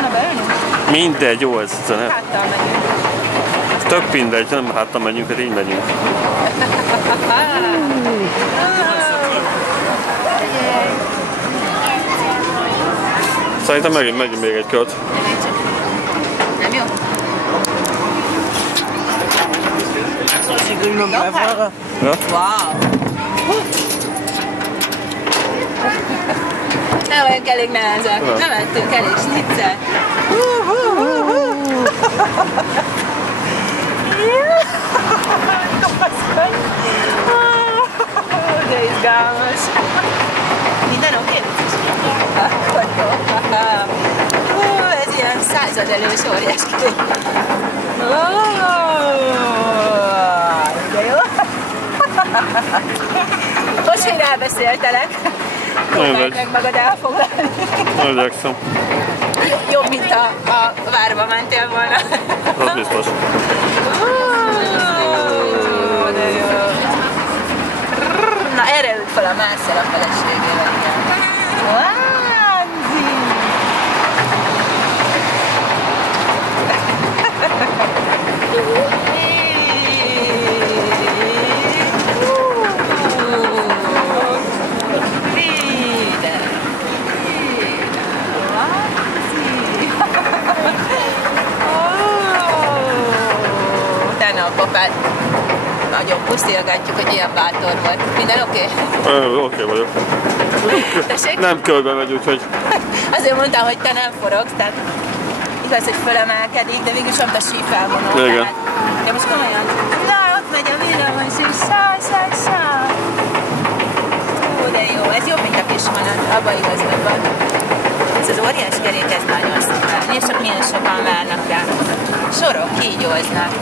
volna beülni? Mindegy, jó ez. Háttal megyünk. Tök mindegy, nem háttal megyünk, hát így megyünk. Szerintem megint megyünk még egy kört. Nem jó? Ja? Wow! Nem vagyunk elég nehezek. Ja. Nem ettünk elég sniccel. De izgalmas. Minden oké? Akkor jó. Ez ilyen századelős óriás kép. De jó. Most, hogy rábeszéltelek, próbáld meg magad elfoglalni. Igyekszem. Jobb, mint a várba mentél volna. Az biztos. De jó. Na, erre ült fel a Marcel a feleségével. Vánzi! Utána a papát nagyon puszilgatjuk, hogy ilyen bátor volt. Minden oké? Oké vagyok. Tessék? Nem körbe megy, úgyhogy... Azért mondtam, hogy te nem forogsz, tehát igaz, hogy fölemelkedik, de végülis ott a sífelvonó. Igen. De most komolyan. Na, ott megy a villamos, és száll. Ó, de jó, ez jobb, mint a kisvonat, abban igazad van. Ez az óriás kerék, ez nagyon szépen. És csak milyen sokan várnak rá. Sorok kígyóznak.